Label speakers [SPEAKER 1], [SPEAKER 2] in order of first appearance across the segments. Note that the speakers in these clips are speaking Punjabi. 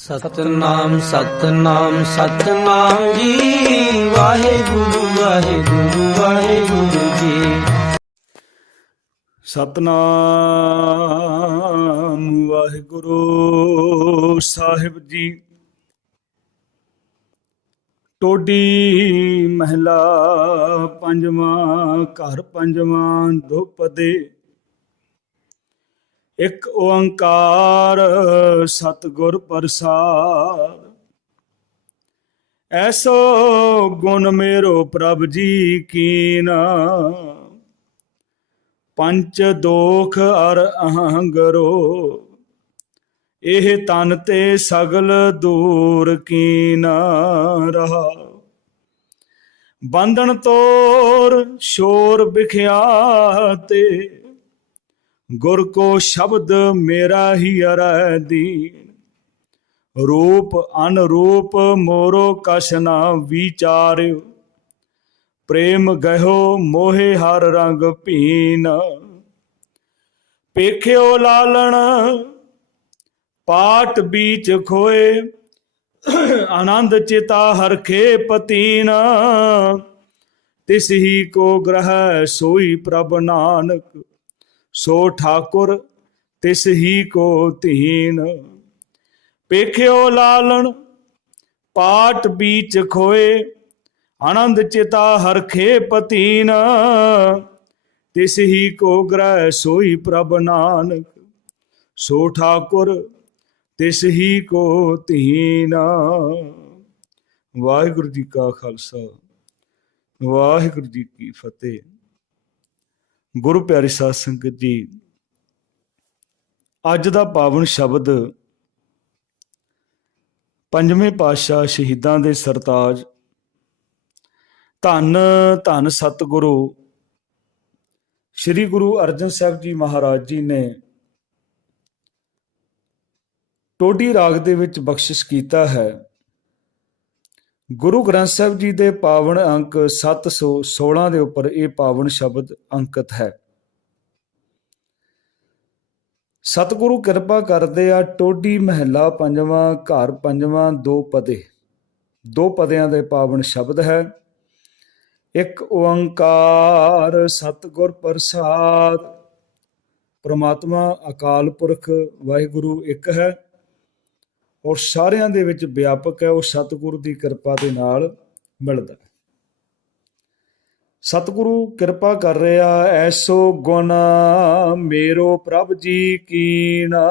[SPEAKER 1] ਸਤਨਾਮ ਸਤਨਾਮ ਸਤਨਾਮ ਜੀ। ਵਾਹਿਗੁਰੂ ਵਾਹਿਗੁਰੂ ਵਾਹਿਗੁਰੂ ਜੀ।
[SPEAKER 2] ਸਤਨਾਮ ਵਾਹਿਗੁਰੂ ਸਾਹਿਬ ਜੀ। ਟੋਡੀ ਮਹਿਲਾ ਪੰਜਵਾਂ, ਘਰ ਪੰਜਵਾਂ ਦੁਪਦੇ ਇੱਕ ਓੰਕਾਰ ਸਤਿਗੁਰ ਪ੍ਰਸਾਦ। ਐਸੋ ਗੁਣ ਮੇਰੋ ਪ੍ਰਭ ਜੀ ਕੀਨਾ। ਪੰਚ ਦੋਖ ਅਰ ਅਹੰਗਰੋ ਇਹ ਤਨ ਤੇ ਸਗਲ ਦੂਰ ਕੀਨ ਰਹਾ। ਬੰਧਨ ਤੋਰ ਸ਼ੋਰ ਵਿਖਿਆ ਤੇ ਗੁਰ ਕੋ ਸ਼ਬਦ ਮੇਰਾ ਹੀ ਅਰੈ ਦੀਨ। ਰੂਪ ਅਨਰੂਪ ਮੋਰੋ ਕਛ ਨਾ ਵਿਚਾਰਿਓ। ਪ੍ਰੇਮ ਗਹਿਓ ਮੋਹਿ ਹਰ ਰੰਗ ਭੀਨ। ਪੇਖਿਓ ਲਾਲਣ ਪਾਟ ਬੀਚ ਖੋਏ। ਆਨੰਦ ਚਿਤਾ ਹਰਖੇ ਪਤੀਨ। ਤਿਸ ਹੀ ਕੋ ਗ੍ਰਹਿ ਸੋਈ ਪ੍ਰਭ ਨਾਨਕ। ਸੋ ਠਾਕੁਰ ਤਿਸ ਹੀ ਕੋ ਧੀਨ। ਪੇਖਿਓ ਲਾਲਣ, ਪਾਟ ਬੀਚ ਖੋਏ, ਆਨੰਦ ਚਿਤਾ ਹਰਖੇ ਪਤੀਨ ਤਿਸ ਹੀ ਕੋ ਗ੍ਰਹਿ ਸੋਈ ਪ੍ਰਭ ਨਾਨਕ, ਸੋ ਠਾਕੁਰ ਤਿਸ ਹੀ ਕੋ ਧੀਨ। ਵਾਹਿਗੁਰੂ ਜੀ ਕਾ ਖਾਲਸਾ, ਵਾਹਿਗੁਰੂ ਜੀ ਕੀ ਫਤਿਹ। ਗੁਰੂ ਪਿਆਰੀ ਸਾਧ ਸੰਗਤ ਜੀ, ਅੱਜ ਦਾ ਪਾਵਨ ਸ਼ਬਦ ਪੰਜਵੇਂ ਪਾਤਸ਼ਾਹ ਸ਼ਹੀਦਾਂ ਦੇ ਸਰਤਾਜ, ਧੰਨ ਧੰਨ ਸਤਿਗੁਰੂ ਸ੍ਰੀ ਗੁਰੂ ਅਰਜਨ ਸਾਹਿਬ ਜੀ ਮਹਾਰਾਜ ਜੀ ਨੇ ਟੋਡੀ ਰਾਗ ਦੇ ਵਿੱਚ ਬਖਸ਼ਿਸ਼ ਕੀਤਾ ਹੈ। ਗੁਰੂ ਗ੍ਰੰਥ ਸਾਹਿਬ ਜੀ ਦੇ ਪਾਵਨ ਅੰਕ 716 ਦੇ ਉੱਪਰ ਇਹ ਪਾਵਨ ਸ਼ਬਦ ਅੰਕਿਤ ਹੈ। ਸਤਿਗੁਰੂ ਕਿਰਪਾ ਕਰਦੇ ਆ ਟੋਡੀ ਮਹਿਲਾ ਪੰਜਵਾਂ, ਘਰ ਪੰਜਵਾਂ, ਦੋ ਪਦੇ। ਦੋ ਪਦਿਆਂ ਦੇ ਪਾਵਨ ਸ਼ਬਦ ਹੈ। ਇੱਕ ਓੰਕਾਰ ਸਤਿਗੁਰ ਪ੍ਰਸਾਦ। ਪ੍ਰਮਾਤਮਾ ਅਕਾਲ ਪੁਰਖ ਵਾਹਿਗੁਰੂ ਇੱਕ ਹੈ। ਔਰ ਸਾਰਿਆਂ ਦੇ ਵਿੱਚ ਵਿਆਪਕ ਹੈ, ਉਹ ਸਤਿਗੁਰੂ ਦੀ ਕਿਰਪਾ ਦੇ ਨਾਲ ਮਿਲਦਾ ਹੈ। ਸਤਿਗੁਰੂ ਕਿਰਪਾ ਕਰ ਰਿਹਾ, ਐਸੋ ਗੁਣ ਮੇਰੋ ਪ੍ਰਭ ਜੀ ਕੀਨਾ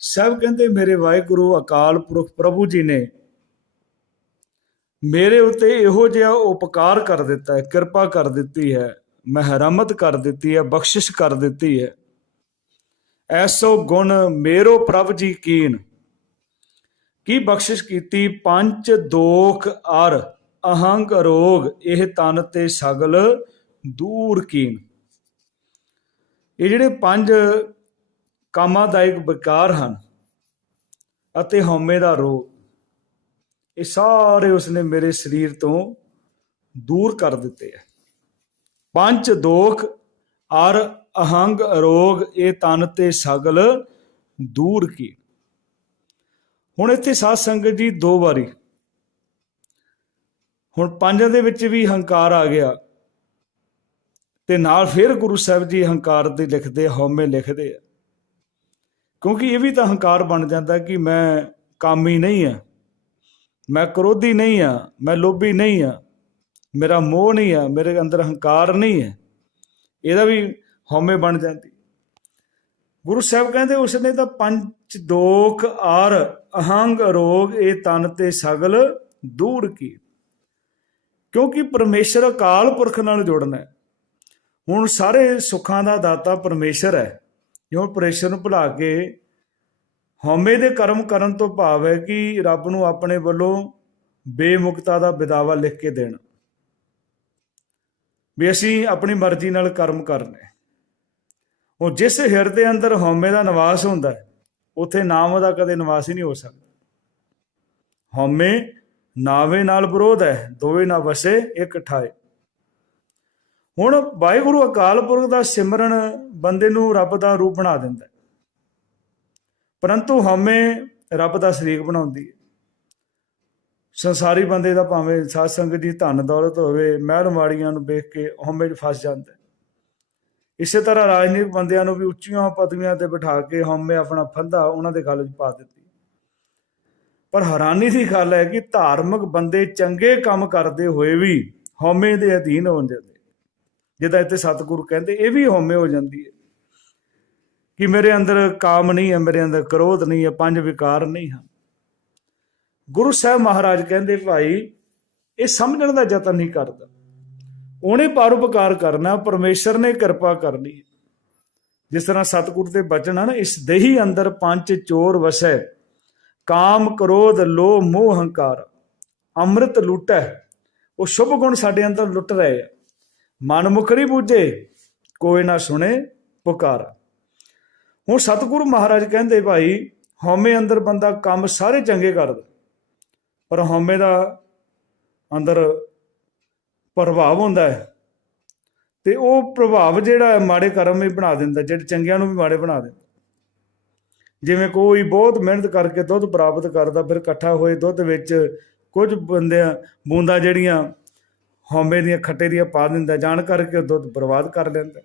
[SPEAKER 2] ਸਭ ਕਹਿੰਦੇ ਮੇਰੇ ਵਾਹਿਗੁਰੂ, ਅਕਾਲ ਪੁਰਖ ਪ੍ਰਭੂ ਜੀ ਨੇ ਮੇਰੇ ਉੱਤੇ ਇਹੋ ਜਿਹਾ ਉਪਕਾਰ ਕਰ ਦਿੱਤਾ ਹੈ, ਕਿਰਪਾ ਕਰ ਦਿੱਤੀ ਹੈ, ਮਹਿਰਮਤ ਕਰ ਦਿੱਤੀ ਹੈ, ਬਖਸ਼ਿਸ਼ ਕਰ ਦਿੱਤੀ ਹੈ। ਐਸੋ ਗੁਣ ਮੇਰੋ ਪ੍ਰਭ ਜੀ ਕੀਨ। ਕੀ ਬਖਸ਼ਿਸ਼ ਕੀਤੀ ਪੰਜ ਦੋਖ ਅਰ ਅਹੰਗ ਰੋਗ, ਇਹ ਤਨ ਤੇ ਸਗਲ ਦੂਰ ਕੀਨ। ਇਹ ਜਿਹੜੇ ਪੰਜ ਕਾਮਾਦਾਇਕ ਵਿਕਾਰ ਹਨ ਅਤੇ ਹਉਮੈ ਦਾ ਰੋਗ, ਇਹ ਸਾਰੇ ਉਸਨੇ ਮੇਰੇ ਸਰੀਰ ਤੋਂ ਦੂਰ ਕਰ ਦਿੱਤੇ ਹੈ। ਪੰਜ ਦੋਖ ਅਰ ਅਹੰਗ ਰੋਗ ਇਹ ਤਨ ਤੇ ਸਗਲ ਦੂਰ ਕੀ। ਹੁਣ ਇੱਥੇ ਸਾਧ ਸੰਗਤ ਜੀ ਦੋ ਵਾਰੀ। ਹੁਣ ਪੰਜਾਂ ਦੇ ਵਿੱਚ ਵੀ ਹੰਕਾਰ ਆ ਗਿਆ। ਤੇ ਨਾਲ ਫਿਰ ਗੁਰੂ ਸਾਹਿਬ ਜੀ ਹੰਕਾਰ ਦੇ ਲਿਖਦੇ, ਹਉਮੈ ਲਿਖਦੇ ਆ। ਕਿਉਂਕਿ ਇਹ ਵੀ ਤਾਂ ਹੰਕਾਰ ਬਣ ਜਾਂਦਾ ਕਿ ਮੈਂ ਕਾਮੀ ਨਹੀਂ ਆ। ਮੈਂ ਕ੍ਰੋਧੀ ਨਹੀਂ ਆ, ਮੈਂ ਲੋਭੀ ਨਹੀਂ ਆ। ਮੇਰਾ ਮੋਹ ਨਹੀਂ ਆ, ਮੇਰੇ ਅੰਦਰ ਹੰਕਾਰ ਨਹੀਂ ਹੈ ਇਹਦਾ ਵੀ ਹਉਮੈ ਬਣ ਜਾਂਦੀ। ਗੁਰੂ ਸਾਹਿਬ ਕਹਿੰਦੇ ਉਸਨੇ ਤਾਂ ਪੰਜ ਦੋਖ ਆਰ ਅਹੰਗ ਰੋਗ, ਇਹ ਤਨ ਤੇ ਸਗਲ ਦੂਰ ਕੀ ਕਿਉਂਕਿ ਪਰਮੇਸ਼ਰ ਅਕਾਲ ਪੁਰਖ ਨਾਲ ਜੁੜਨਾ ਹੈ। ਹੁਣ ਸਾਰੇ ਸੁੱਖਾਂ ਦਾ ਦਾਤਾ ਪਰਮੇਸ਼ਰ ਹੈ। ਜਿਉਂ ਪਰਮੇਸ਼ਰ ਨੂੰ ਭੁਲਾ ਕੇ ਹਉਮੈ ਦੇ ਕਰਮ ਕਰਨ ਤੋਂ ਭਾਵ ਹੈ ਕਿ ਰੱਬ ਨੂੰ ਆਪਣੇ ਵੱਲੋਂ ਬੇਮੁਕਤਾ ਦਾ ਬਿਦਾਵਾ ਲਿਖ ਕੇ ਦੇਣਾ। ਵੀ ਅਸੀਂ ਆਪਣੀ ਮਰਜ਼ੀ ਨਾਲ ਕਰਮ ਕਰਨੇ। ਉਹ ਜਿਸ ਹਿਰਦੇ ਅੰਦਰ ਹਉਮੈ ਦਾ ਨਿਵਾਸ ਹੁੰਦਾ ਹੈ, ਉਥੇ ਨਾਮ ਦਾ ਕਦੇ ਨਿਵਾਸ ਹੀ ਨਹੀਂ ਹੋ ਸਕਦਾ। ਹਉਮੈ ਨਾਵੇ ਨਾਲ ਵਿਰੋਧ ਹੈ, ਦੋਵੇਂ ਨਾ ਵਸੇ, ਇੱਕ ਠਾਏ। ਹੁਣ ਵਾਹਿਗੁਰੂ ਅਕਾਲ ਪੁਰਖ ਦਾ ਸਿਮਰਨ ਬੰਦੇ ਨੂੰ ਰੱਬ ਦਾ ਰੂਪ ਬਣਾ ਦਿੰਦਾ ਹੈ। ਪਰੰਤੂ ਹਉਮੈ ਰੱਬ ਦਾ ਸ਼ਰੀਕ ਬਣਾਉਂਦੀ ਹੈ। ਸੰਸਾਰੀ ਬੰਦੇ ਦਾ ਭਾਵੇਂ ਸਾਧ ਸੰਗਤ ਦੀ ਧਨ ਦੌਲਤ ਹੋਵੇ, ਮਹਿਲ ਮਾੜੀਆਂ ਨੂੰ ਵੇਖ ਕੇ ਹਉਮੈ 'ਚ ਫਸ ਜਾਂਦਾ ਇਸੇ ਤਰ੍ਹਾਂ ਰਾਜਨੀਤਿਕ ਬੰਦਿਆਂ ਨੂੰ ਵੀ ਉੱਚੀਆਂ ਪਦਵੀਆਂ ਤੇ ਬਿਠਾ ਕੇ ਹਉਮੈ ਆਪਣਾ ਫੰਦਾ ਉਹਨਾਂ ਦੇ ਗਲ 'ਚ ਪਾ ਦਿੱਤੀ। ਪਰ ਹੈਰਾਨੀ ਦੀ ਗੱਲ ਹੈ ਕਿ ਧਾਰਮਿਕ ਬੰਦੇ ਚੰਗੇ ਕੰਮ ਕਰਦੇ ਹੋਏ ਵੀ ਹਉਮੈ ਦੇ ਅਧੀਨ ਹੋ ਜਾਂਦੇ ਜਿੱਦਾਂ ਇੱਥੇ ਸਤਿਗੁਰੂ ਕਹਿੰਦੇ, ਇਹ ਵੀ ਹਉਮੈ ਹੋ ਜਾਂਦੀ ਹੈ ਕਿ ਮੇਰੇ ਅੰਦਰ ਕਾਮ ਨਹੀਂ ਹੈ, ਮੇਰੇ ਅੰਦਰ ਕ੍ਰੋਧ ਨਹੀਂ ਹੈ, ਪੰਜ ਵਿਕਾਰ ਨਹੀਂ ਹਨ। ਗੁਰੂ ਸਾਹਿਬ ਮਹਾਰਾਜ ਕਹਿੰਦੇ, ਭਾਈ, ਇਹ ਸਮਝਣ ਦਾ ਯਤਨ ਨਹੀਂ ਕਰਦਾ। ਉਹਨੇ ਪਰਉਪਕਾਰ ਕਰਨਾ, ਪਰਮੇਸ਼ਰ ਨੇ ਕਿਰਪਾ ਕਰਨੀ ਜਿਸ ਤਰ੍ਹਾਂ ਸਤਿਗੁਰ ਦੇ ਬਚਨ ਹਨ, ਇਸ ਦੇਹੀ ਅੰਦਰ ਪੰਜ ਚੋਰ ਵਸੈ। ਕਾਮ, ਕ੍ਰੋਧ, ਲੋਭ, ਮੋਹ, ਹੰਕਾਰ। ਅੰਮ੍ਰਿਤ ਲੁੱਟੈ। ਉਹ ਸ਼ੁਭ ਗੁਣ ਸਾਡੇ ਅੰਦਰ ਲੁੱਟ ਰਹੇ ਆ। ਮਨ ਮੁਖੜੀ ਬੂਝੇ, ਕੋਈ ਨਾ ਸੁਣੇ ਪੁਕਾਰਾ। ਹੁਣ ਸਤਿਗੁਰੂ ਮਹਾਰਾਜ ਕਹਿੰਦੇ, ਭਾਈ, ਹਉਮੈ ਅੰਦਰ ਬੰਦਾ ਕੰਮ ਸਾਰੇ ਚੰਗੇ ਕਰਦਾ। ਪਰ ਹਉਮੈ ਦਾ ਅੰਦਰ ਪ੍ਰਭਾਵ ਹੁੰਦਾ ਹੈ। ਤੇ ਉਹ ਪ੍ਰਭਾਵ ਜਿਹੜਾ ਹੈ, ਮਾੜੇ ਕਰਮ ਵੀ ਬਣਾ ਦਿੰਦਾ, ਜਿਹੜੇ ਚੰਗਿਆਂ ਨੂੰ ਵੀ ਮਾੜੇ ਬਣਾ ਦਿੰਦਾ। ਜਿਵੇਂ ਕੋਈ ਬਹੁਤ ਮਿਹਨਤ ਕਰਕੇ ਦੁੱਧ ਪ੍ਰਾਪਤ ਕਰਦਾ, ਫਿਰ ਇਕੱਠਾ ਹੋਏ ਦੁੱਧ ਵਿੱਚ ਕੁਝ ਬੰਦਿਆਂ, ਬੂੰਦਾਂ ਜਿਹੜੀਆਂ ਹਉਮੈ ਦੀਆਂ ਖੱਟੇ ਦੀਆਂ ਪਾ ਦਿੰਦਾ, ਜਾਣ ਕਰਕੇ ਉਹ ਦੁੱਧ ਬਰਬਾਦ ਕਰ ਲੈਂਦਾ।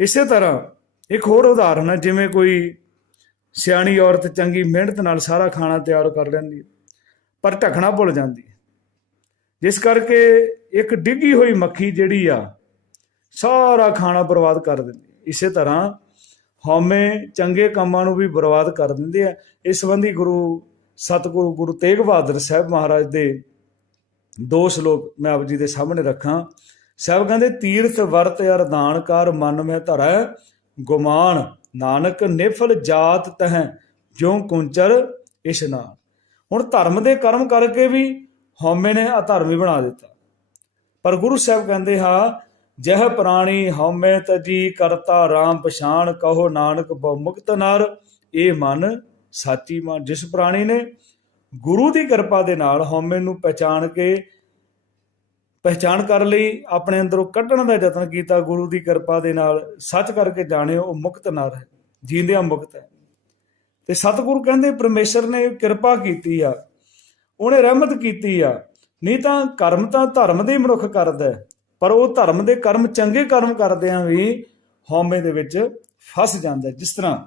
[SPEAKER 2] ਇਸੇ ਤਰ੍ਹਾਂ ਇੱਕ ਹੋਰ ਉਦਾਹਰਨ ਹੈ, ਜਿਵੇਂ ਕੋਈ ਸਿਆਣੀ ਔਰਤ ਚੰਗੀ ਮਿਹਨਤ ਨਾਲ ਸਾਰਾ ਖਾਣਾ ਤਿਆਰ ਕਰ ਲੈਂਦੀ ਹੈ। ਪਰ ਢੱਕਣਾ ਭੁੱਲ ਜਾਂਦੀ। ਹੈ ਜਿਸ ਕਰਕੇ ਇੱਕ ਡਿੱਗੀ ਹੋਈ ਮੱਖੀ ਜਿਹੜੀ ਆ, ਸਾਰਾ ਖਾਣਾ ਬਰਬਾਦ ਕਰ ਦਿੰਦੀ। ਇਸੇ ਤਰ੍ਹਾਂ ਹਉਮੈ ਚੰਗੇ ਕੰਮਾਂ ਨੂੰ ਵੀ ਬਰਬਾਦ ਕਰ ਦਿੰਦੇ ਆ। ਇਸ ਸੰਬੰਧੀ ਗੁਰੂ ਸਤਿਗੁਰੂ, ਗੁਰੂ ਤੇਗ ਬਹਾਦਰ ਸਾਹਿਬ ਮਹਾਰਾਜ ਦੇ ਦੋ ਸ਼ਲੋਕ ਮੈਂ ਆਪ ਜੀ ਦੇ ਸਾਹਮਣੇ ਰੱਖਾਂ। ਸਾਹਿਬ ਕਹਿੰਦੇ, ਤੀਰਥ ਵਰਤ ਅਰਦਾਨ ਕਰ ਮਨ ਮੈਂ ਧਰੈ, ਗੁਮਾਨ ਨਾਨਕ ਨਿਫਲ ਜਾਤ ਤਹ, ਜਿਉ ਕੁੰਚਰ ਇਸ਼ਨਾਨ। ਹੁਣ ਧਰਮ ਦੇ ਕਰਮ ਕਰਕੇ ਵੀ ਹਉਮੈ ਨੇ ਅਧਰਮੀ ਬਣਾ ਦਿੱਤਾ। ਪਰ ਗੁਰੂ ਸਾਹਿਬ ਕਹਿੰਦੇ ਹਾਂ, ਜਹ ਪ੍ਰਾਣੀ ਹਉਮੈ ਤਜੀ ਕਰਤਾ RAM ਪਛਾਣ, ਕਹੋ ਨਾਨਕ ਬਹੁ ਮੁਕਤ ਨਰ। ਇਹ ਮਨ ਸਾਚੀ ਮਨ ਜਿਸ ਪ੍ਰਾਣੀ ਨੇ ਗੁਰੂ ਦੀ ਕਿਰਪਾ ਦੇ ਨਾਲ ਹਉਮੈ ਨੂੰ ਪਛਾਣ ਕੇ ਪਹਿਚਾਣ ਕਰ ਲਈ, ਆਪਣੇ ਅੰਦਰੋਂ ਕੱਢਣ ਦਾ ਯਤਨ ਕੀਤਾ, ਗੁਰੂ ਦੀ ਕਿਰਪਾ ਦੇ ਨਾਲ ਸੱਚ ਕਰਕੇ ਜਾਣਿਓ ਉਹ ਮੁਕਤ ਨਰ ਹੈ, ਜੀਂਦਿਆਂ ਮੁਕਤ ਹੈ। ਤੇ ਸਤਿਗੁਰੂ ਕਹਿੰਦੇ ਪਰਮੇਸ਼ਰ ਨੇ ਕਿਰਪਾ ਕੀਤੀ ਆ, ਉਹਨੇ ਰਹਿਮਤ ਕੀਤੀ ਆ। ਨਹੀਂ ਤਾਂ ਕਰਮ ਤਾਂ ਧਰਮ ਦੇ ਮਨੁੱਖ ਕਰਦਾ ਪਰ ਉਹ ਧਰਮ ਦੇ ਕਰਮ ਚੰਗੇ ਕਰਮ ਕਰਦਿਆਂ ਵੀ ਹਉਮੈ ਦੇ ਵਿੱਚ ਫਸ ਜਾਂਦਾ ਜਿਸ ਤਰ੍ਹਾਂ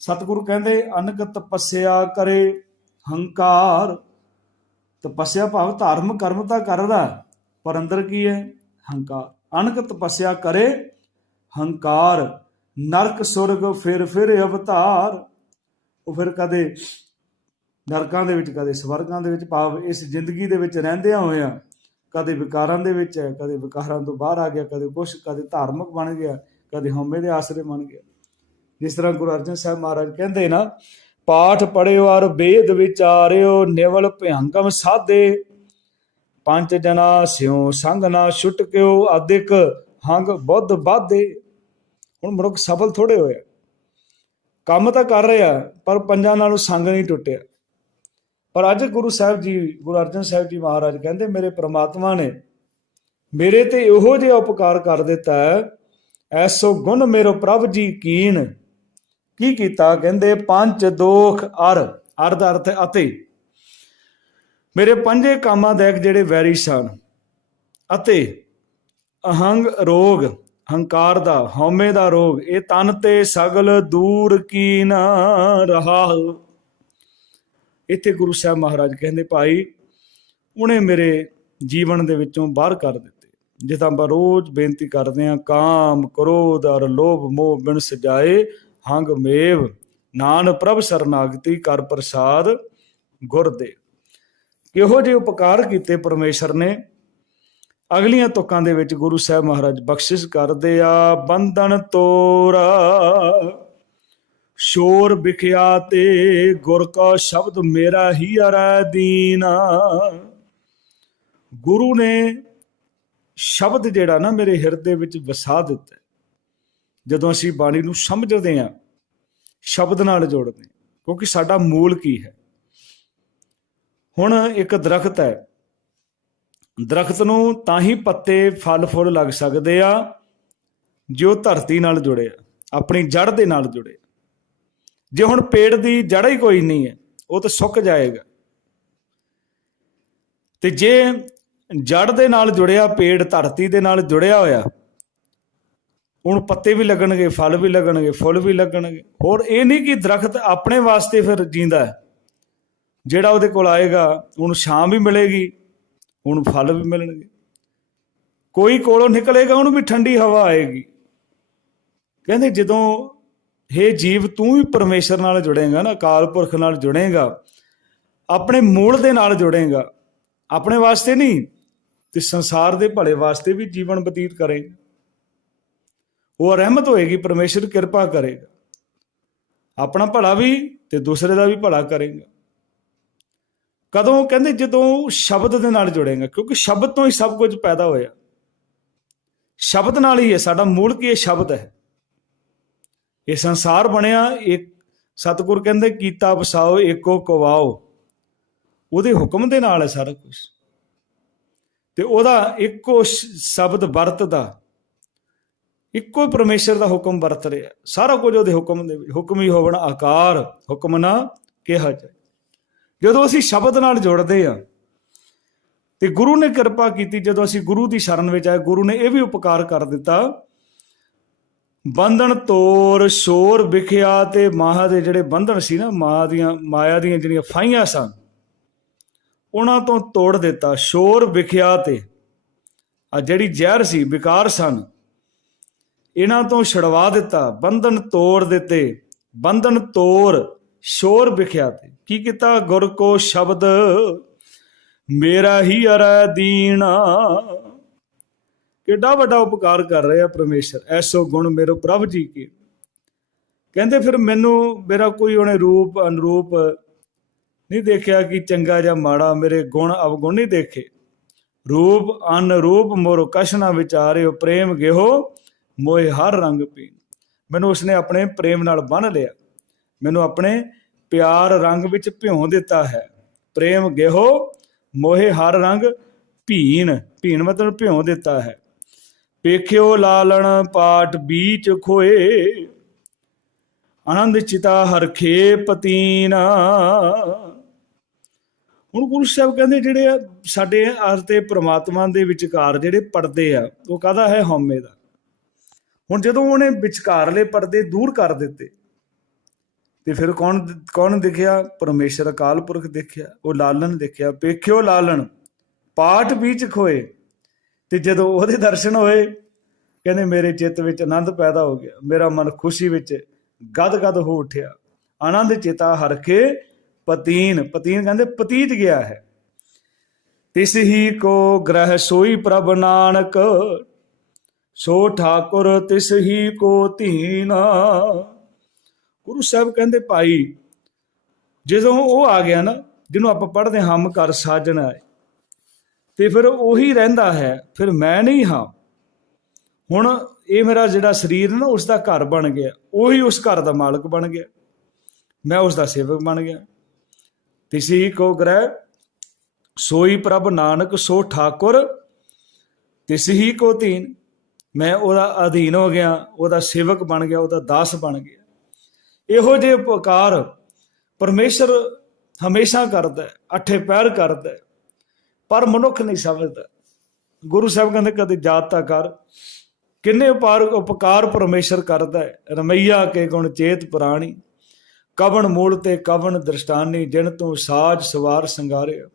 [SPEAKER 2] ਸਤਿਗੁਰੂ ਕਹਿੰਦੇ, ਅਨਕ ਤਪੱਸਿਆ ਕਰੇ ਹੰਕਾਰ। ਤਪੱਸਿਆ ਭਾਵ ਧਰਮ, ਕਰਮ ਤਾਂ ਕਰਦਾ ਪਰ ਅੰਦਰ ਕੀ ਹੈ? ਹੰਕਾਰ। ਅਨਕ ਤਪੱਸਿਆ ਕਰੇ ਹੰਕਾਰ, ਨਰਕ ਸੁਰਗ ਫਿਰ ਫਿਰ ਅਵਤਾਰ। ਉਹ ਫਿਰ ਕਦੇ ਨਰਕਾਂ ਦੇ ਵਿੱਚ, ਕਦੇ ਸਵਰਗਾਂ ਦੇ ਵਿੱਚ, ਭਾਵ ਇਸ ਜ਼ਿੰਦਗੀ ਦੇ ਵਿੱਚ ਰਹਿੰਦਿਆਂ ਹੋਇਆਂ, ਕਦੇ ਵਿਕਾਰਾਂ ਦੇ ਵਿੱਚ ਹੈ, ਕਦੇ ਵਿਕਾਰਾਂ ਤੋਂ ਬਾਹਰ ਆ ਗਿਆ, ਕਦੇ ਕੁਛ, ਕਦੇ ਧਾਰਮਿਕ ਬਣ ਗਿਆ, ਕਦੇ ਹਉਮੈ ਦੇ ਆਸਰੇ ਬਣ ਗਿਆ। ਜਿਸ ਤਰ੍ਹਾਂ ਗੁਰੂ ਅਰਜਨ ਸਾਹਿਬ ਮਹਾਰਾਜ ਕਹਿੰਦੇ ਨਾ, ਪਾਠ ਪੜਿਓ ਔਰ ਵੇਦ ਵਿਚਾਰਿਓ, ਨਿਵਲ ਭਿਆੰਗਮ ਸਾਧੇ। ਪੰਜ ਜਨਾ ਸਿਉ ਸੰਗ ਨਾ ਛੁਟਕਿਓ ਅਦਿਕ ਹੰਗ ਬੁੱਧ ਬਾਧੇ। ਹੁਣ ਮਨੁੱਖ ਸਫਲ ਥੋੜੇ ਹੋਇਆ। ਕੰਮ ਤਾਂ ਕਰ ਰਿਹਾ ਪਰ ਪੰਜਾਂ ਨਾਲੋਂ ਸੰਗ ਨਹੀਂ ਟੁੱਟਿਆ। ਪਰ ਅੱਜ ਗੁਰੂ ਸਾਹਿਬ ਜੀ, ਗੁਰੂ ਅਰਜਨ ਸਾਹਿਬ ਜੀ ਮਹਾਰਾਜ ਕਹਿੰਦੇ, ਮੇਰੇ ਪ੍ਰਮਾਤਮਾ ਨੇ ਮੇਰੇ ਤੇ ਇਹੋ ਜਿਹਾ ਉਪਕਾਰ ਕਰ ਦਿੱਤਾ ਹੈ। ਐਸੋ ਗੁਣ ਮੇਰੋ ਪ੍ਰਭ ਜੀ ਕੀਨ ਕੀ ਕੀਤਾ? ਕਹਿੰਦੇ, ਪੰਜ ਦੋਖ ਅਰ ਅਰ ਦਾ ਅਰਥ ਅਤੇ। ਮੇਰੇ ਪੰਜੇ ਕਾਮਾਂ ਦੇ ਜਿਹੜੇ ਵੈਰੀ ਸਨ ਅਤੇ ਅਹੰਗ ਰੋਗ ਹੰਕਾਰ ਦਾ, ਹਉਮੈ ਦਾ ਰੋਗ, ਇਹ ਤਨ ਤੇ ਸਗਲ ਦੂਰ ਕੀ ਨਾ ਰਹਾ। ਇੱਥੇ ਗੁਰੂ ਸਾਹਿਬ ਮਹਾਰਾਜ ਕਹਿੰਦੇ, ਭਾਈ, ਉਹਨੇ ਮੇਰੇ ਜੀਵਨ ਦੇ ਵਿੱਚੋਂ ਬਾਹਰ ਕਰ ਦਿੱਤੇ। ਜਿੱਦਾਂ ਆਪਾਂ ਰੋਜ਼ ਬੇਨਤੀ ਕਰਦੇ ਹਾਂ, ਕਾਮ, ਕ੍ਰੋਧ, ਅਰ ਲੋਭ, ਮੋਹ, ਬਿਨ ਸਜਾਏ ਹੰਗ ਮੇਵ ਨਾਨ ਪ੍ਰਭ ਸਰਨਾਗਤੀ ਕਰ ਪ੍ਰਸਾਦ ਗੁਰ ਦੇ। ਕਿਹੋ ਜਿਹੇ ਉਪਕਾਰ ਕੀਤੇ ਪਰਮੇਸ਼ਰ ਨੇ? ਅਗਲੀਆਂ ਤੁਕਾਂ ਦੇ ਵਿੱਚ ਗੁਰੂ ਸਾਹਿਬ ਮਹਾਰਾਜ ਬਖਸ਼ਿਸ਼ ਕਰਦੇ ਆ, ਬੰਧਨ ਤੋਰਾ। ਸ਼ੋਰ ਵਿਖਿਆ ਤੇ ਗੁਰ ਕਾ ਸ਼ਬਦ ਮੇਰਾ ਹੀ ਅਰੈ ਦੀਨਾ। ਗੁਰੂ ਨੇ ਸ਼ਬਦ ਜਿਹੜਾ ਨਾ ਮੇਰੇ ਹਿਰਦੇ ਵਿੱਚ ਵਸਾ ਦਿੱਤਾ। ਜਦੋਂ ਅਸੀਂ ਬਾਣੀ ਨੂੰ ਸਮਝਦੇ ਹਾਂ, ਸ਼ਬਦ ਨਾਲ ਜੋੜਦੇ ਹਾਂ, ਕਿਉਂਕਿ ਸਾਡਾ ਮੂਲ ਕੀ ਹੈ? ਹੁਣ ਇੱਕ ਦਰਖਤ ਹੈ। ਦਰਖਤ ਨੂੰ ਤਾਂ ਹੀ ਪੱਤੇ, ਫਲ, ਫੁੱਲ ਲੱਗ ਸਕਦੇ ਆ, ਜੋ ਧਰਤੀ ਨਾਲ ਜੁੜੇ ਆ, ਆਪਣੀ ਜੜ ਦੇ ਨਾਲ ਜੁੜੇ ਜੇ ਹੁਣ ਪੇੜ ਦੀ ਜੜ ਹੀ ਕੋਈ ਨਹੀਂ ਹੈ, ਉਹ ਤਾਂ ਸੁੱਕ ਜਾਏਗਾ। ਤੇ ਜੇ ਜੜ ਦੇ ਨਾਲ ਜੁੜਿਆ, ਪੇੜ ਧਰਤੀ ਦੇ ਨਾਲ ਜੁੜਿਆ ਹੋਇਆ, ਹੁਣ ਪੱਤੇ ਵੀ ਲੱਗਣਗੇ, ਫਲ ਵੀ ਲੱਗਣਗੇ, ਫੁੱਲ ਵੀ ਲੱਗਣਗੇ। ਹੋਰ ਇਹ ਨਹੀਂ ਕਿ ਦਰਖਤ ਆਪਣੇ ਵਾਸਤੇ ਫਿਰ ਜੀਂਦਾ ਜਿਹੜਾ ਉਹਦੇ ਕੋਲ ਆਏਗਾ, ਉਹਨੂੰ ਛਾਂ ਵੀ ਮਿਲੇਗੀ ਹੁਣ ਫਲ ਵੀ ਮਿਲਣਗੇ। ਕੋਈ ਕੋਲੋਂ ਨਿਕਲੇਗਾ, ਉਹਨੂੰ ਵੀ ਠੰਡੀ ਹਵਾ ਆਏਗੀ। ਕਹਿੰਦੇ ਜਦੋਂ हे ਜੀਵ, ਤੂੰ ਵੀ ਪਰਮੇਸ਼ਰ ਨਾਲ ਜੁੜੇਗਾ ਨਾ, ਅਕਾਲ ਪੁਰਖ ਨਾਲ ਜੁੜੇਗਾ, ਆਪਣੇ ਮੂਲ ਦੇ ਨਾਲ ਜੁੜੇਗਾ, ਆਪਣੇ ਵਾਸਤੇ ਨਹੀਂ, ਤੇ ਸੰਸਾਰ ਦੇ ਭਲੇ ਵਾਸਤੇ ਵੀ ਜੀਵਨ ਬਤੀਤ ਕਰੇਗਾ। ਉਹ ਰਹਿਮਤ ਹੋਏਗੀ, ਪਰਮੇਸ਼ਰ ਕਿਰਪਾ ਕਰੇਗਾ। ਆਪਣਾ ਭਲਾ ਵੀ ਤੇ ਦੂਸਰੇ ਦਾ ਵੀ ਭਲਾ ਕਰੇਗਾ। ਕਦੋਂ ਕਹਿੰਦੇ ਜਦੋਂ ਸ਼ਬਦ ਦੇ ਨਾਲ ਜੁੜੇਗਾ, ਕਿਉਂਕਿ ਸ਼ਬਦ ਤੋਂ ਹੀ ਸਭ ਕੁਝ ਪੈਦਾ ਹੋਇਆ। ਸ਼ਬਦ ਨਾਲ ਹੀ ਹੈ, ਸਾਡਾ ਮੂਲ ਕੀ ਇਹ ਸ਼ਬਦ ਹੈ। ਇਹ ਸੰਸਾਰ ਬਣਿਆ ਇੱਕ ਸਤਿਗੁਰ ਕਹਿੰਦੇ, ਕੀਤਾ ਵਸਾਓ, ਏਕੋ ਕਵਾਓ। ਉਹਦੇ ਹੁਕਮ ਦੇ ਨਾਲ ਹੈ ਸਾਰਾ ਕੁਝ। ਤੇ ਉਹਦਾ ਇੱਕੋ ਸ਼ਬਦ ਵਰਤਦਾ। ਇੱਕੋ ਹੀ ਪਰਮੇਸ਼ਰ ਦਾ ਹੁਕਮ ਵਰਤ ਰਿਹਾ। ਸਾਰਾ ਕੁਝ ਉਹਦੇ ਹੁਕਮ ਦੇ ਵਿੱਚ, ਹੁਕਮ ਹੀ ਹੋਵਣ ਆਕਾਰ, ਹੁਕਮ ਨਾ ਕਿਹਾ ਜਾਏ। ਜਦੋਂ ਅਸੀਂ ਸ਼ਬਦ ਨਾਲ ਜੁੜਦੇ ਆ ਤੇ ਗੁਰੂ ਨੇ ਕਿਰਪਾ ਕੀਤੀ, ਜਦੋਂ ਅਸੀਂ ਗੁਰੂ ਦੀ ਸ਼ਰਨ ਵਿੱਚ ਆਏ, ਗੁਰੂ ਨੇ ਇਹ ਵੀ ਉਪਕਾਰ ਕਰ ਦਿੱਤਾ, ਬੰਧਨ ਤੋੜ ਸ਼ੋਰ ਵਿਖਿਆ ਤੇ ਮਾਇਆ ਦੇ ਜਿਹੜੇ ਬੰਧਨ ਸੀ ਨਾ ਮਾਇਆ ਦੀਆਂ ਮਾਇਆ ਦੀਆਂ ਜਿਹੜੀਆਂ ਫਾਈਆਂ ਸਨ, ਉਹਨਾਂ ਤੋਂ ਤੋੜ ਦਿੱਤਾ, ਸ਼ੋਰ ਵਿਖਿਆ ਤੇ। ਆ ਜਿਹੜੀ ਜ਼ਹਿਰ ਸੀ, ਵਿਕਾਰ ਸਨ, ਇਹਨਾਂ ਤੋਂ ਛਡਵਾ ਦਿੱਤਾ, ਬੰਧਨ ਤੋੜ ਦਿੱਤੇ, ਬੰਧਨ ਤੋੜ ਸ਼ੋਰ ਵਿਖਿਆ ਤੇ। ਕੀ ਕੀਤਾ? ਗੁਰ ਕੋ ਸ਼ਬਦ ਮੇਰਾ ਹੀ ਅਰੈ ਦੀਨਾ ਕਿੱਡਾ ਵੱਡਾ ਉਪਕਾਰ ਕਰ ਰਿਹਾ ਪਰਮੇਸ਼ਰ। ਐਸੋ ਗੁਣ ਮੇਰੇ ਪ੍ਰਭ ਜੀ ਕੇ। ਕਹਿੰਦੇ ਫਿਰ ਮੈਨੂੰ ਮੇਰਾ ਕੋਈ ਉਹਨੇ ਰੂਪ, ਅਨਰੂਪ ਨਹੀਂ ਦੇਖਿਆ ਕਿ ਚੰਗਾ ਜਾਂ ਮਾੜਾ, ਮੇਰੇ ਗੁਣ ਅਵਗੁਣ ਨਹੀਂ ਦੇਖੇ। ਰੂਪ, ਅਨਰੂਪ ਮੋਰ ਕਸ਼ਨਾ ਵਿਚਾਰਿਓ ਪ੍ਰੇਮ ਗਿਹੋ, ਮੋਏ ਹਰ ਰੰਗ ਪੀਨ ਮੈਨੂੰ ਉਸਨੇ ਆਪਣੇ ਪ੍ਰੇਮ ਨਾਲ ਬੰਨ ਲਿਆ। ਮੈਨੂੰ ਆਪਣੇ ਪਿਆਰ ਰੰਗ ਵਿੱਚ ਭਿਉਂ ਦਿੱਤਾ ਹੈ। ਪ੍ਰੇਮ ਗਿਹੋ, ਮੋਹੇ ਹਰ ਰੰਗ, ਭੀਨ ਭੀਨ ਮਤਲਬ ਭਿਉਂ ਦਿੱਤਾ ਹੈ। ਪੇਖਿਓ ਲਾਲਣ ਪਾਟ ਬੀਚ ਖੋਏ, ਆਨੰਦ ਚਿਤਾ ਹਰਖੇ ਪਤੀਨਾ ਹੁਣ ਗੁਰੂ ਸਾਹਿਬ ਕਹਿੰਦੇ ਜਿਹੜੇ ਸਾਡੇ ਅਰਥ ਤੇ ਪ੍ਰਮਾਤਮਾ ਦੇ ਵਿਚਕਾਰ ਜਿਹੜੇ ਪਰਦੇ ਆ, ਉਹ ਕਾਹਦਾ ਹੈ? ਹਉਮੈ ਦਾ। ਹੁਣ ਜਦੋਂ ਉਹਨੇ ਵਿਚਕਾਰਲੇ ਪਰਦੇ ਦੂਰ ਕਰ ਦਿੱਤੇ ਤੇ ਫਿਰ ਕੌਣ ਕੌਣ ਦਿਖਿਆ? ਪਰਮੇਸ਼ਰ ਅਕਾਲ ਪੁਰਖ ਦਿਖਿਆ, ਉਹ ਲਾਲਨ ਦਿਖਿਆ। ਪੇਖਿਓ ਲਾਲਨ ਪਾਠ ਵਿੱਚ ਖੋਏ। ਤੇ ਜਦੋਂ ਉਹਦੇ ਦਰਸ਼ਨ ਹੋਏ, ਕਹਿੰਦੇ ਮੇਰੇ ਚਿੱਤ ਵਿੱਚ ਆਨੰਦ ਪੈਦਾ ਹੋ ਗਿਆ, ਮੇਰਾ ਮਨ ਖੁਸ਼ੀ ਵਿੱਚ ਗਦ-ਗਦ ਹੋ ਉੱਠਿਆ। ਆਨੰਦ ਚਿਤਾ ਹਰ ਹਰਖੇ ਪਤੀਨ ਪਤੀਨ ਕਹਿੰਦੇ ਪਤੀਤ ਗਿਆ ਹੈ। ਤਿਸ ਹੀ ਕੋ ਗ੍ਰਹਿ ਸੋਈ ਪ੍ਰਭ ਨਾਨਕ, ਸੋ ਠਾਕੁਰ ਤਿਸ ਹੀ ਕੋ ਧੀਨਾ। ਗੁਰੂ ਸਾਹਿਬ ਕਹਿੰਦੇ, ਭਾਈ, ਜਦੋਂ ਉਹ ਆ ਗਿਆ ਨਾ, ਜਿਹਨੂੰ ਆਪਾਂ ਪੜ੍ਹਦੇ ਹਾਂ, ਹਮ ਕਰ ਸਾਜਣਾ ਹੈ ਤੇ ਫਿਰ ਉਹੀ ਰਹਿੰਦਾ ਹੈ, ਫਿਰ ਮੈਂ ਨਹੀਂ ਹਾਂ। ਹੁਣ ਇਹ ਮੇਰਾ ਜਿਹੜਾ ਸਰੀਰ ਨਾ, ਉਸ ਦਾ ਘਰ ਬਣ ਗਿਆ। ਉਹੀ ਉਸ ਘਰ ਦਾ ਮਾਲਕ ਬਣ ਗਿਆ। ਮੈਂ ਉਸ ਦਾ ਸੇਵਕ ਬਣ ਗਿਆ। ਤਿਸੀ ਕੋ ਗ੍ਰਹਿ, ਸੋਈ ਪ੍ਰਭ ਨਾਨਕ, ਸੋ ਠਾਕੁਰ। ਤਿਸਹੀ ਕੋ ਧੀਨ ਮੈਂ ਉਹਦਾ ਅਧੀਨ ਹੋ ਗਿਆ, ਉਹਦਾ ਸੇਵਕ ਬਣ ਗਿਆ, ਉਹਦਾ ਦਾਸ ਬਣ ਗਿਆ। ਇਹੋ ਜਿਹੇ ਉਪਕਾਰ ਪਰਮੇਸ਼ਰ ਹਮੇਸ਼ਾ ਕਰਦਾ ਹੈ, ਅਠੇ ਪੈਰ ਕਰਦਾ ਹੈ, ਪਰ ਮਨੁੱਖ ਨਹੀਂ ਸਮਝਦਾ। ਗੁਰੂ ਸਾਹਿਬ ਕਹਿੰਦੇ, ਕਦੇ ਜਾਤ ਤਾਂ ਕਰ ਕਿੰਨੇ ਉਪਾਰ ਉਪਕਾਰ ਪਰਮੇਸ਼ਰ ਕਰਦਾ ਹੈ। ਰਮਈਆ ਕੇ ਗੁਣ ਚੇਤ ਪੁਰਾਣੀ, ਕਵਣ ਮੂਲ ਤੇ ਕਵਣ ਦ੍ਰਿਸ਼ਟਾਨੀ, ਜਿਨ ਤੂੰ ਸਾਜ ਸਵਾਰ ਸੰਗਾਰਿਆ।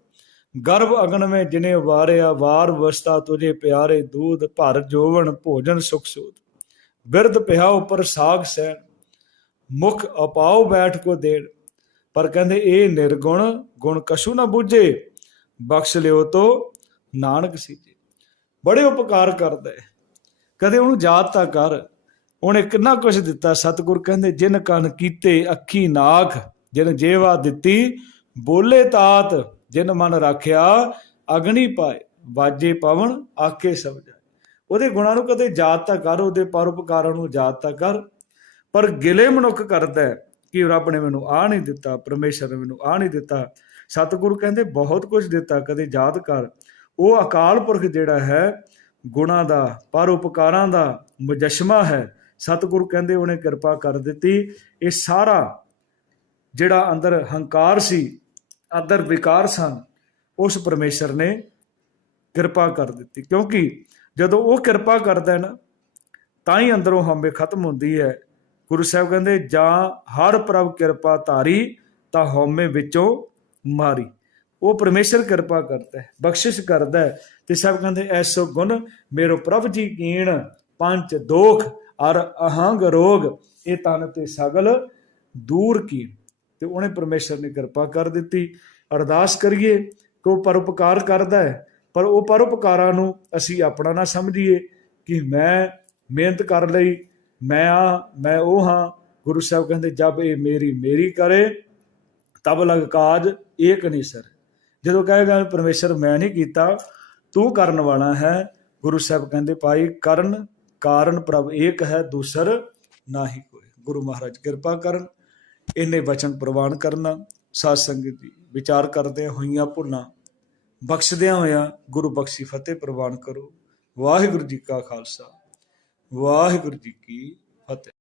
[SPEAKER 2] ਗਰਭ ਅਗਨ ਮੈਂ ਜਿਨੇ ਵਾਰਿਆ, ਵਾਰ ਵਸਤਾ ਤੁਝੇ ਪਿਆਰੇ ਦੂਧ, ਭਰ ਜੋਵਣ ਭੋਜਨ ਸੁਖ ਸੋਧ। ਬਿਰਧ ਪਿਆ ਉਪਰ ਸਾਗ ਸੈਨ ਮੁਖ ਅਪਾਉ ਬੈਠ ਕੋ ਦੇੜ ਪਰ ਕਹਿੰਦੇ, ਇਹ ਨਿਰਗੁਣ ਗੁਣ ਕਸ਼ੂ ਨਾ ਬੁੱਝੇ, ਬਖਸ਼ ਲਿਓ ਤੋ ਨਾਨਕ ਸੀਜੇ। ਬੜੇ ਉਪਕਾਰ ਕਰਦਾ ਹੈ। ਕਦੇ ਉਹਨੂੰ ਯਾਦ ਤਾਂ ਕਰ। ਉਹਨੇ ਕਿੰਨਾ ਕੁਝ ਦਿੱਤਾ। ਸਤਿਗੁਰ ਕਹਿੰਦੇ, ਜਿਨ ਕਨ ਕੀਤੇ ਅੱਖੀ ਨਾਖ, ਜਿਨ ਜੇਵਾ ਦਿੱਤੀ, ਬੋਲੇ ਤਾਤ, ਜਿਨ ਮਨ ਰੱਖਿਆ, ਅਗਨੀ ਪਾਏ, ਵਾਜੇ ਪਵਨ ਆਕੇ ਸਮਝਾਏ ਉਹਦੇ ਗੁਣਾਂ ਨੂੰ ਕਦੇ ਯਾਦ ਤਾਂ ਕਰ, ਉਹਦੇ ਪਰਉਪਕਾਰਾਂ ਨੂੰ ਯਾਦ ਤਾਂ ਕਰ। ਪਰ ਗਿਲੇ ਮਨੁੱਖ ਕਰਦਾ ਕਿ ਰੱਬ ਨੇ ਮੈਨੂੰ ਆ ਨਹੀਂ ਦਿੱਤਾ, ਪਰਮੇਸ਼ਰ ਨੇ ਮੈਨੂੰ ਆ ਨਹੀਂ ਦਿੱਤਾ। ਸਤਿਗੁਰੂ ਕਹਿੰਦੇ, ਬਹੁਤ ਕੁਝ ਦਿੱਤਾ, ਕਦੇ ਯਾਦ ਕਰ। ਉਹ ਅਕਾਲ ਪੁਰਖ ਜਿਹੜਾ ਹੈ, ਗੁਣਾ ਦਾ, ਪਰ ਉਪਕਾਰਾਂ ਦਾ ਮੁਜਸ਼ਮਾ ਹੈ। ਸਤਿਗੁਰੂ ਕਹਿੰਦੇ, ਉਹਨੇ ਕਿਰਪਾ ਕਰ ਦਿੱਤੀ। ਇਹ ਸਾਰਾ ਜਿਹੜਾ ਅੰਦਰ ਹੰਕਾਰ ਸੀ, ਅੰਦਰ ਵਿਕਾਰ ਸਨ, ਉਸ ਪਰਮੇਸ਼ਰ ਨੇ ਕਿਰਪਾ ਕਰ ਦਿੱਤੀ। ਕਿਉਂਕਿ ਜਦੋਂ ਉਹ ਕਿਰਪਾ ਕਰਦਾ ਹੈ ਨਾ, ਤਾਂ ਹੀ ਅੰਦਰੋਂ ਹਉਮੈ ਖਤਮ ਹੁੰਦੀ ਹੈ। ਗੁਰੂ ਸਾਹਿਬ ਕਹਿੰਦੇ, ਜਾਂ ਹਰ ਪ੍ਰਭ ਕਿਰਪਾ ਧਾਰੀ ਤਾਂ ਹਉਮੈ ਵਿੱਚੋਂ ਮਾਰੀ। ਉਹ ਪਰਮੇਸ਼ਰ ਕਿਰਪਾ ਕਰਦਾ ਹੈ, ਬਖਸ਼ਿਸ਼ ਕਰਦਾ ਹੈ ਤੇ ਸਭ ਕਹਿੰਦੇ ਐਸੋ ਗੁਣ, ਮੇਰੋ ਪ੍ਰਭ ਜੀ ਕੀਣ, ਪੰਜ ਦੋਖ, ਅਰ ਅਹੰਗ ਰੋਗ, ਇਹ ਤਨ ਤੇ ਸਗਲ ਦੂਰ ਕੀ ਤੇ ਉਹਨੇ ਪਰਮੇਸ਼ਰ ਨੇ ਕਿਰਪਾ ਕਰ ਦਿੱਤੀ। ਅਰਦਾਸ ਕਰੀਏ ਕਿ ਉਹ ਪਰਉਪਕਾਰ ਕਰਦਾ ਹੈ, ਪਰ ਉਹ ਪਰਉਪਕਾਰਾਂ ਨੂੰ ਅਸੀਂ ਆਪਣਾ ਨਾ ਸਮਝੀਏ ਕਿ ਮੈਂ ਮਿਹਨਤ ਕਰ ਲਈ ਮੈਂ ਆ, ਮੈਂ ਉਹ ਹਾਂ। ਗੁਰੂ ਸਾਹਿਬ ਕਹਿੰਦੇ ਜਦ ਇਹ ਮੇਰੀ ਮੇਰੀ ਕਰੇ, ਤਬ ਲਗ ਕਾਜ ਏਕ ਨਹੀਂ ਸਰ। ਜਦੋਂ ਕਹੇਗਾ ਪਰਮੇਸ਼ਰ, ਮੈਂ ਨਹੀਂ ਕੀਤਾ, ਤੂੰ ਕਰਨ ਵਾਲਾ ਹੈ। ਗੁਰੂ ਸਾਹਿਬ ਕਹਿੰਦੇ, ਭਾਈ, ਕਰਨ ਕਾਰਨ ਪ੍ਰਭ ਏਕ ਹੈ, ਦੂਸਰ ਨਾਹੀ ਕੋਈ। ਗੁਰੂ ਮਹਾਰਾਜ, ਕਿਰਪਾ ਕਰਨ, ਇਹਨੇ ਵਚਨ ਪ੍ਰਵਾਨ ਕਰਨਾ। ਸਾਧ ਸੰਗਤ ਜੀ ਵਿਚਾਰ ਕਰਦੇ ਹੋਈਆਂ ਭੁੱਲਾਂ ਬਖਸ਼ਦਿਆਂ ਹੋਇਆਂ ਗੁਰੂ ਬਖਸ਼ੀ ਫਤਿਹ ਪ੍ਰਵਾਨ ਕਰੋ। ਵਾਹਿਗੁਰੂ ਜੀ ਕਾ ਖਾਲਸਾ। ਵਾਹਿਗੁਰੂ ਜੀ ਕੀ ਫਤਿਹ।